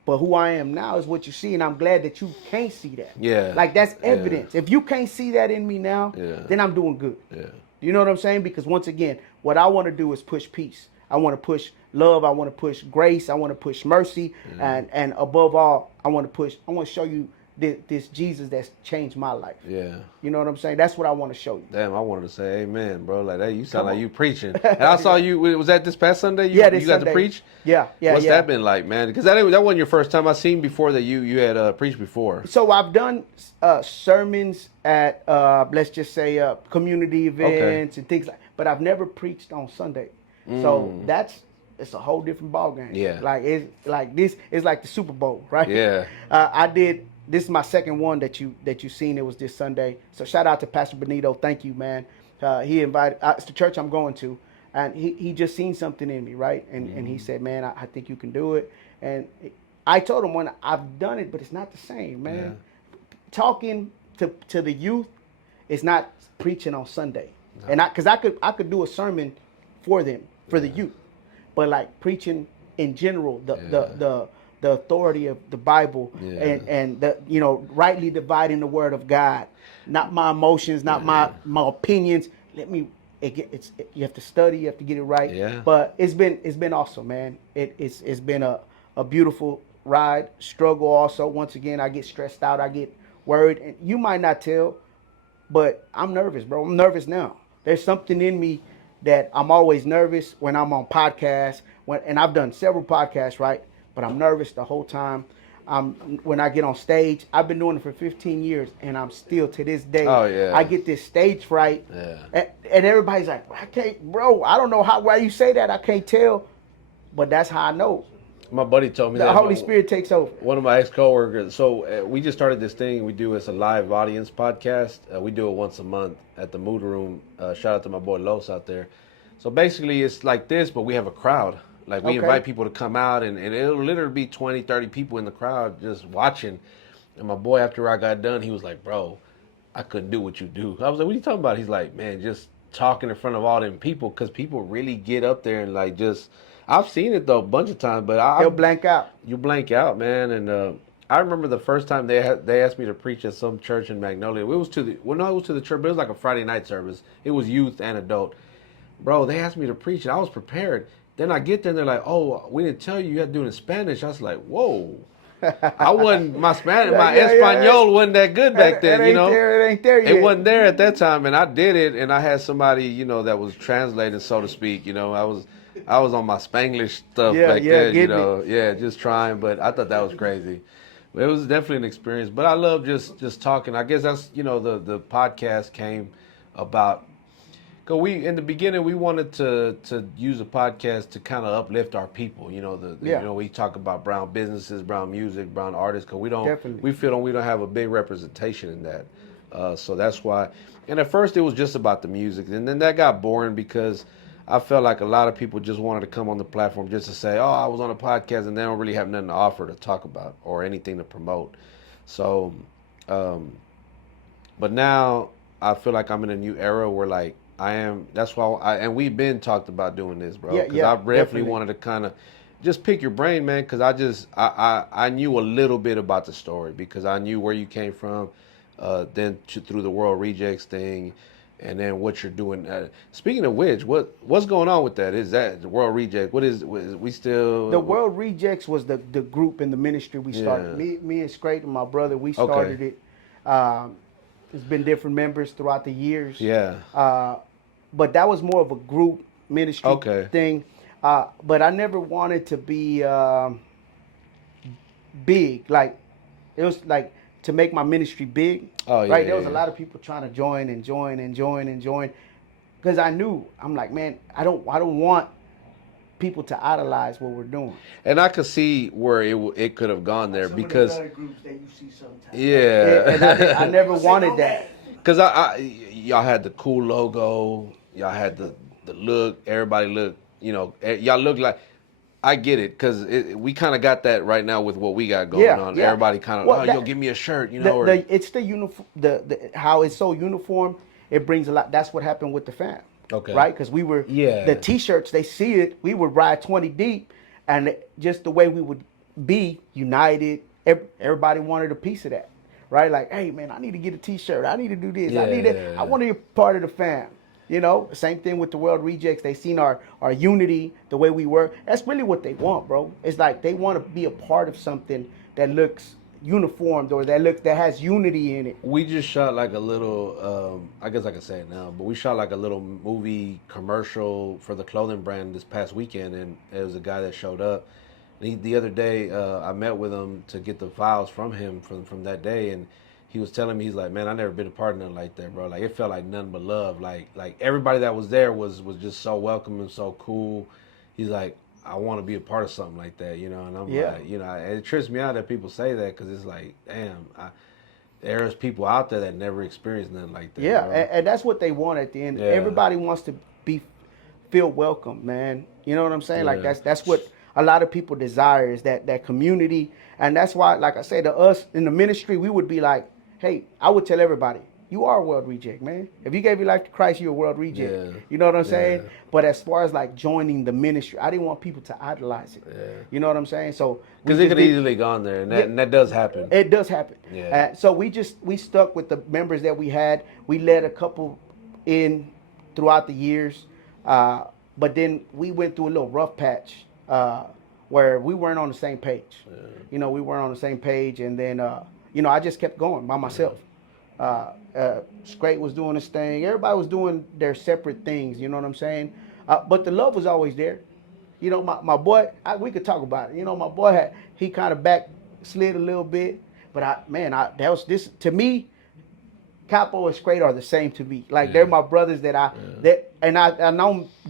But who I am now is what you see, and I'm glad that you can't see that. Yeah. Like, that's evidence. Yeah. If you can't see that in me now, then I'm doing good. Yeah. You know what I'm saying? Because once again, what I want to do is push peace. I want to push love. I want to push grace. I want to push mercy. And above all, I want to show you this Jesus that's changed my life. Yeah. You know what I'm saying? That's what I want to show you. Damn, I wanted to say amen, bro. Like, hey, you sound like you preaching. And I saw you, was that this past Sunday? You got Sunday. to preach? Yeah. What's that been like, man? Because that wasn't your first time. I seen before that you had preached before. So I've done sermons at, let's just say, community events and things like, but I've never preached on Sunday. So it's a whole different ballgame. Yeah. Like, it's like this is like the Super Bowl, right? Yeah. This is my second one that you seen. It was this Sunday. So shout out to Pastor Benito. Thank you, man. He invited. It's the church I'm going to, and he just seen something in me, right? And he said, man, I think you can do it. And I told him, when I've done it, but it's not the same, man. Yeah. Talking to the youth is not preaching on Sunday, no. And because I could do a sermon for them, for the youth, but like preaching in general, the authority of the Bible and the, rightly dividing the word of God, not my emotions, not my opinions. You have to study, you have to get it right. Yeah. But it's been awesome, man. It's been a beautiful ride, struggle also. Once again, I get stressed out, I get worried, and you might not tell, but I'm nervous, bro. I'm nervous now. There's something in me that I'm always nervous when I'm on podcasts, and I've done several podcasts, right? But I'm nervous the whole time. When I get on stage, I've been doing it for 15 years, and I'm still to this day. Oh, yeah. I get this stage fright, and everybody's like, I can't, bro. I don't know why you say that. I can't tell, but that's how I know. My buddy told me the Holy Spirit takes over. One of my ex-coworkers. So we just started this thing we do as a live audience podcast. We do it once a month at the Mood Room. Shout out to my boy Los out there. So basically, it's like this, but we have a crowd. Like we Okay. invite people to come out, and it'll literally be 20, 30 people in the crowd just watching. And my boy, after I got done, he was like, "Bro, I couldn't do what you do." I was like, "What are you talking about?" He's like, "Man, just talking in front of all them people, because people really get up there and like just." I've seen it though a bunch of times, but They'll blank out. you blank out, man. And I remember the first time they asked me to preach at some church in Magnolia. It was to the it was to the church, but it was like a Friday night service. It was youth and adult. Bro, they asked me to preach, and I was prepared. Then I get there, and they're like, "Oh, we didn't tell you you had to do it in Spanish." I was like, "Whoa." I wasn't my Spanish, my Espanol wasn't that good back then, It you know. ain't there yet. It wasn't there at that time, and I did it, and I had somebody, you know, that was translating, so to speak. You know, I was on my Spanglish stuff back then, you know, just trying. But I thought that was crazy. It was definitely an experience. But I love just talking. I guess that's the podcast came about. Cause we in the beginning we wanted to use a podcast to kind of uplift our people. You know you know, we talk about brown businesses, brown music, brown artists. Cause we don't we feel we don't have a big representation in that. So that's why. And at first it was just about the music, and then that got boring because I felt like a lot of people just wanted to come on the platform just to say, "Oh, I was on a podcast," and they don't really have nothing to offer to talk about or anything to promote. So, but now I feel like I'm in a new era where like. I am. That's why. And we've been talked about doing this, bro. Because I definitely wanted to kind of just pick your brain, man. Because I knew a little bit about the story because I knew where you came from, then through the World Rejects thing, and then what you're doing. Speaking of which, what's going on with that? Is that the World Reject? What is we still? The World Rejects was the group in the ministry we started. Me and Scrate and my brother, we started it. There's been different members throughout the years. Yeah. But that was more of a group ministry thing. But I never wanted to be big. Like, it was like to make my ministry big. Oh, yeah. Right? There was a lot of people trying to join. Because I knew, I'm like, man, I don't want people to idolize what we're doing. And I could see where it could have gone there Some because of the other groups that you see sometimes. Yeah. And I never wanted that. Because y'all had the cool logo, y'all had the look, everybody looked, you know, y'all look like, I get it, because we kind of got that right now with what we got going on. Yeah. Everybody kind of, yo, give me a shirt, you know. It's the uniform, how it's so uniform, it brings a lot. That's what happened with the fam. Okay. Right? Because we were, the T-shirts, they see it, we would ride 20 deep, and just the way we would be united, everybody wanted a piece of that. Right? Like, hey, man, I need to get a T-shirt. I need to do this. I want to be a part of the fam. You know, same thing with the World Rejects. They seen our unity, the way we were. That's really what they want, bro. It's like they want to be a part of something that looks uniformed or that has unity in it. We just shot like a little, I guess I can say it now, but we shot like a little movie commercial for the clothing brand this past weekend, and it was a guy that showed up. The other day, I met with him to get the files from him from that day, and he was telling me, he's like, man, I never been a part of nothing like that, bro. Like, it felt like nothing but love. Like everybody that was there was just so welcoming, so cool. He's like, I want to be a part of something like that, you know. And I'm like, you know, it trips me out that people say that, because it's like, damn, there's people out there that never experienced nothing like that. Yeah, bro. And that's what they want at the end. Yeah. Everybody wants to feel welcome, man. You know what I'm saying? Like that's what a lot of people desire, is that community. And that's why, like I said, to us in the ministry, we would be like, hey, I would tell everybody, you are a world reject, man. If you gave your life to Christ, you're a world reject. Yeah. You know what I'm saying? But as far as like joining the ministry, I didn't want people to idolize it. Yeah. You know what I'm saying? So because it could easily gone there, and that does happen. It does happen. Yeah. So we stuck with the members that we had. We let a couple in throughout the years, but then we went through a little rough patch where we weren't on the same page. Yeah. You know, we weren't on the same page, and then you know, I just kept going by myself. Scrate was doing his thing. Everybody was doing their separate things. You know what I'm saying? But the love was always there. You know, my boy, we could talk about it. You know, my boy he kind of backslid a little bit. But that was this to me. Capo and Scrate are the same to me. Like they're my brothers I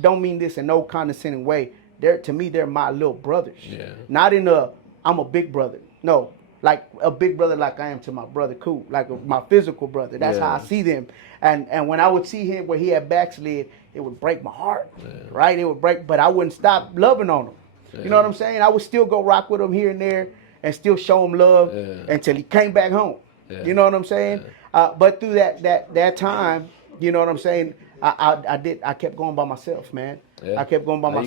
don't mean this in no condescending way. To me, they're my little brothers. Yeah. Not in I'm a big brother. No. like a big brother like I am to my brother Cool, like my physical brother. That's how I see them. And when I would see him where he had backslid, it would break my heart, right? It would break, but I wouldn't stop loving on him. You know what I'm saying? I would still go rock with him here and there and still show him love until he came back home. You know what I'm saying? But through that time, you know what I'm saying? I kept going by myself, man. I kept going by myself.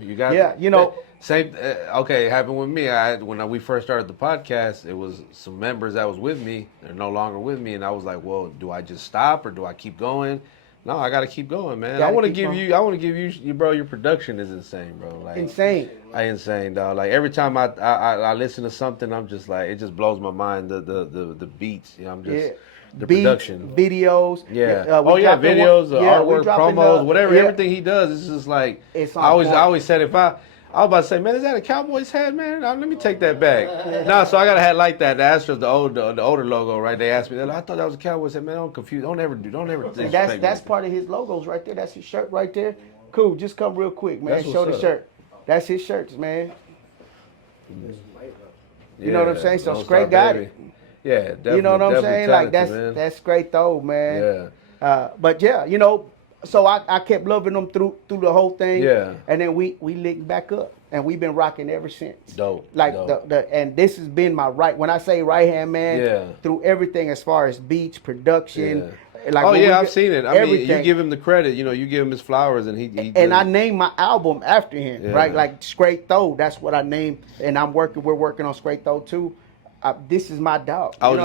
You got to. Yeah, you know. Same. Okay, it happened with me. When we first started the podcast, it was some members that was with me. They're no longer with me, and I was like, well, do I just stop or do I keep going? No, I got to keep going, man. I want to give you, bro. Your production is insane, bro. Like insane. Insane, dog. Like every time I listen to something, I'm just like, it just blows my mind. The beats. You know, I'm just. The beats, production, videos, videos, artwork, promos, whatever. Everything he does, it's just like I always said, if I was about to say, man, is that a Cowboys hat, man? Let me take that back. No, so I got a hat like that. The Astros, the older logo, right? They asked me, I thought that was a Cowboys hat, man. Don't confuse, don't ever. That's part of his logos right there. That's his shirt right there. Cool, just come real quick, man. Show the shirt. That's his shirts, man. You know what I'm saying? So Scrape got it. Yeah, definitely. You know what I'm saying? Like that's great though, man. Yeah. But yeah, you know, so I kept loving them through the whole thing. Yeah. And then we linked back up, and we've been rocking ever since. Dope. Like and this has been my when I say right hand man. Through everything as far as beats, production. Like I've seen it. I mean, you give him the credit. You know, you give him his flowers, and he and I named my album after him, right? Like Straight Throw. That's what I named, and we're working on Straight Throw too. This is my dog. I was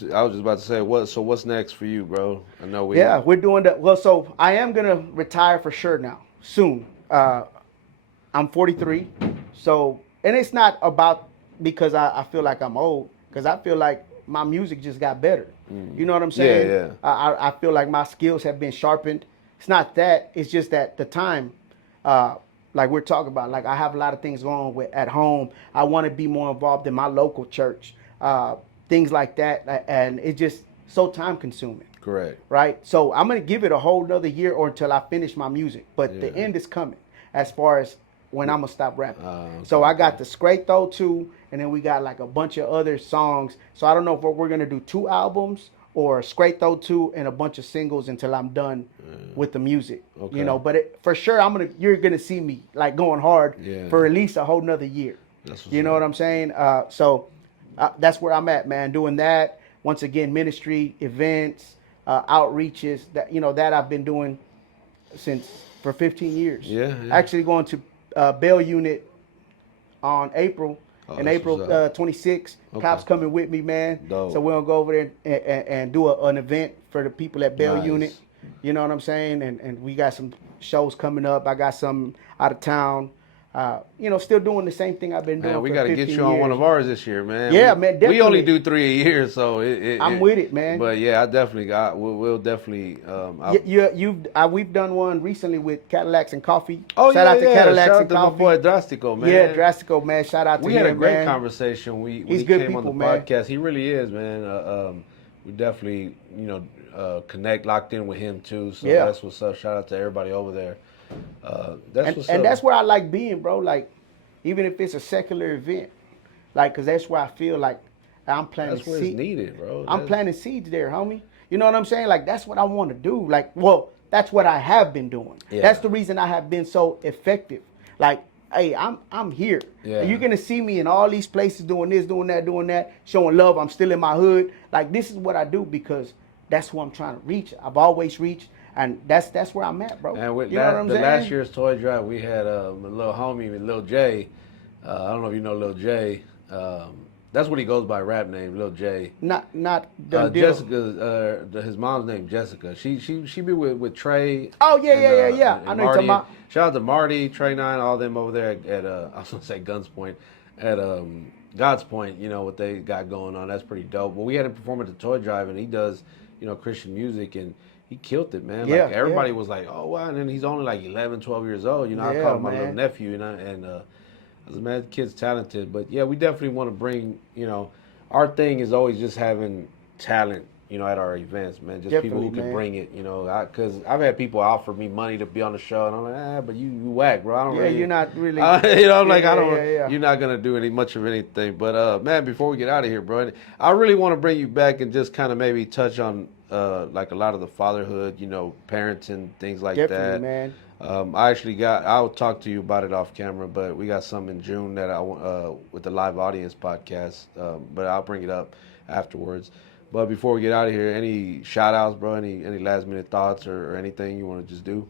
just about to say, what's next for you, bro? I know we're doing that. Well, so I am gonna retire for sure now, soon. I'm 43, so and it's not about because I feel like I'm old, because I feel like my music just got better. You know what I'm saying? Yeah. I feel like my skills have been sharpened. It's not that. It's just that the time. Like we're talking about, like I have a lot of things going on at home. I want to be more involved in my local church, things like that, and it's just so time consuming. Correct. Right. So I'm gonna give it a whole nother year or until I finish my music. But the end is coming as far as when I'm gonna stop rapping. So I got the Scrape Though too, and then we got like a bunch of other songs. So I don't know if we're gonna do 2 albums or Scrape Though 2 and a bunch of singles until I'm done with the music. Okay. You know, but for sure you're gonna see me like going hard for at least a whole nother year. You know what I'm saying? So that's where I'm at, man. Doing that once again, ministry, events, outreaches. That I've been doing for 15 years. Yeah. Actually going to Bell Unit on April 26th. Okay. Cops coming with me, man. Dope. So we're going to go over there and do an event for the people at Bell Unit. You know what I'm saying? And we got some shows coming up. I got some out of town. Still doing the same thing I've been doing. Man, we got to get you on one of ours this year, man. Yeah, man, definitely. We only do 3 a year, so I'm with it, man. But yeah, I definitely we'll definitely. We've done one recently with Cadillacs and Coffee. Shout out to Cadillacs and Coffee. Shout out to my boy Drastico, man. Yeah, Drastico, man. Shout out to him, man. We had a great conversation. He's good came people, on the podcast. He really is, man. We definitely, connect, locked in with him too. So that's what's up. Shout out to everybody over there. That's where I like being, bro. Like, even if it's a secular event, like, cause that's where I feel like I'm planting seeds. That's where it's needed, bro. I'm planting seeds there, homie. You know what I'm saying? Like, that's what I want to do. Like, that's what I have been doing. Yeah. That's the reason I have been so effective. Like, hey, I'm here. Yeah. And you're gonna see me in all these places doing this, doing that, showing love. I'm still in my hood. Like, this is what I do because that's who I'm trying to reach. I've always reached. And that's where I'm at, bro. And with last year's toy drive, we had a little homie, Lil J. I don't know if you know Lil J. That's what he goes by, rap name, Lil J. Not Jessica. His mom's name Jessica. She be with Trey. Oh yeah. I know you're talking about. Shout out to Marty, Trey 9, all them over there at I was gonna say Guns Point, at God's Point. You know what they got going on. That's pretty dope. Well, we had him perform at the toy drive, and he does Christian music and. He killed it, man. Like everybody was like, "Oh wow!" And then he's only like 11, 12 years old. I call him my little nephew, and I was man, the kid's talented. But yeah, we definitely want to bring. Our thing is always just having talent you know, at our events, man. Just people Definitely, who can man. bring it, you know, because I've had people offer me money to be on the show, and I'm like, but you whack, bro. I don't Yeah, really, you're not really. you know, I'm like, Yeah, I don't, yeah. you're not gonna do much of anything. But man, before we get out of here, bro, I really want to bring you back and just kind of maybe touch on like a lot of the fatherhood, you know, parenting, things like Definitely, that. man. I'll talk to you about it off camera, but we got some in June that with the live audience podcast, but I'll bring it up afterwards. But before we get out of here, any shout outs, bro? Any last minute thoughts or anything you want to just do?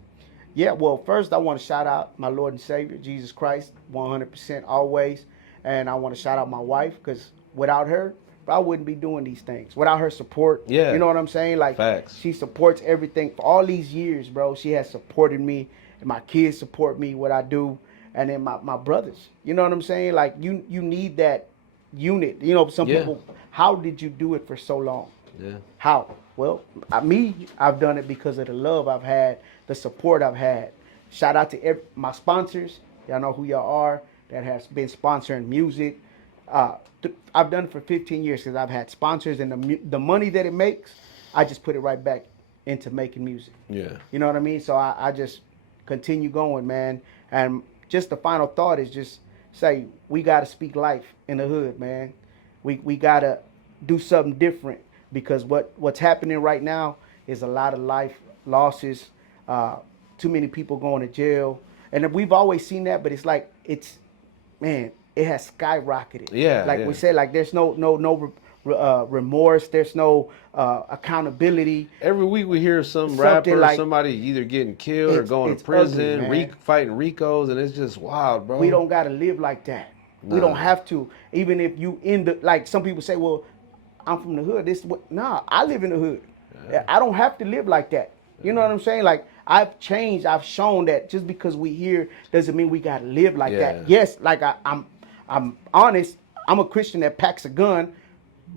Yeah, well, first I want to shout out my Lord and Savior, Jesus Christ, 100% always. And I want to shout out my wife because without her, I wouldn't be doing these things. Without her support, Yeah. you know what I'm saying? Like, Facts. she supports everything. For all these years, bro, she has supported me. And my kids support me, what I do. And then my brothers, you know what I'm saying? Like, you need that unit. You know, some Yeah. people, how did you do it for so long? Yeah. How? Well, I've done it because of the love I've had, the support I've had. Shout out to my sponsors. Y'all know who y'all are that has been sponsoring music. I've done it for 15 years because I've had sponsors, and the money that it makes, I just put it right back into making music. Yeah. You know what I mean? So I just continue going, man. And just the final thought is just say we got to speak life in the hood, man. We got to do something different because what's happening right now is a lot of life losses, too many people going to jail. And we've always seen that, but it's like man, it has skyrocketed. Yeah, like yeah. we said, like there's no remorse, there's no accountability. Every week we hear some Something rapper, like- somebody either getting killed or going to it's ugly, prison, man. fighting Ricos, and it's just wild, bro. We don't gotta live like that. We Nah. don't have to. Even if you like some people say, well, I'm from the hood. Nah, I live in the hood. Yeah. I don't have to live like that. You know what I'm saying? Like I've changed. I've shown that just because we here doesn't mean we gotta live like Yeah. that. Yes, like I'm honest. I'm a Christian that packs a gun,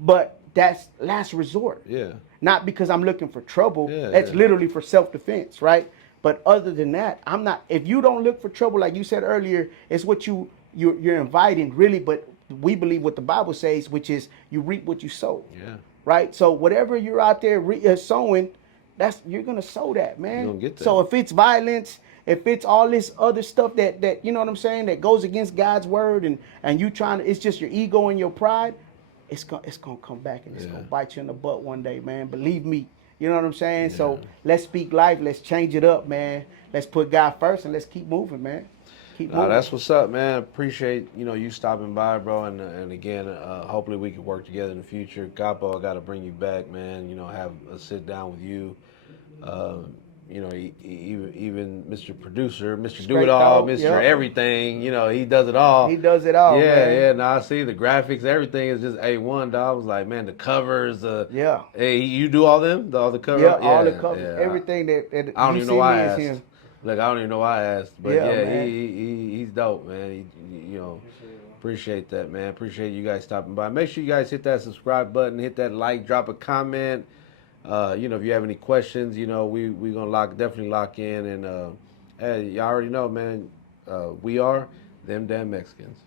but that's last resort. Yeah. Not because I'm looking for trouble. Yeah, That's yeah. literally for self-defense, right? But other than that, I'm not. If you don't look for trouble, like you said earlier, it's what you're inviting, really. But we believe what the Bible says, which is you reap what you sow. Yeah. Right. So whatever you're out there sowing, you're gonna sow that, man. You're gonna get that. So if it's violence, if it's all this other stuff that you know what I'm saying, that goes against God's word, and you trying to, it's just your ego and your pride. It's gonna come back and it's Yeah. gonna bite you in the butt one day, man. Believe me. You know what I'm saying? Yeah. So let's speak life. Let's change it up, man. Let's put God first and let's keep moving, man. Keep Nah, moving. that's what's up, man. Appreciate you stopping by, bro. And again, hopefully we can work together in the future. Capo, I got to bring you back, man. Have a sit down with you. Even Mr. Producer, Mr. Do It All, dog, Mr. yep. Everything. He does it all. He does it all, Yeah, man. yeah. Now I see the graphics, everything is just A1, dog. I was like, man, the covers. Yeah. Hey, you do all them? All the covers? Yeah, all the covers, yeah. everything that I don't you even see know why I me is asked. him. Look, I don't even know why I asked, but Yeah, yeah, man. he's dope, man. Appreciate that, man. Appreciate you guys stopping by. Make sure you guys hit that subscribe button, hit that like, drop a comment. If you have any questions, we gonna definitely lock in, and hey, y'all already know, man. We are them damn Mexicans.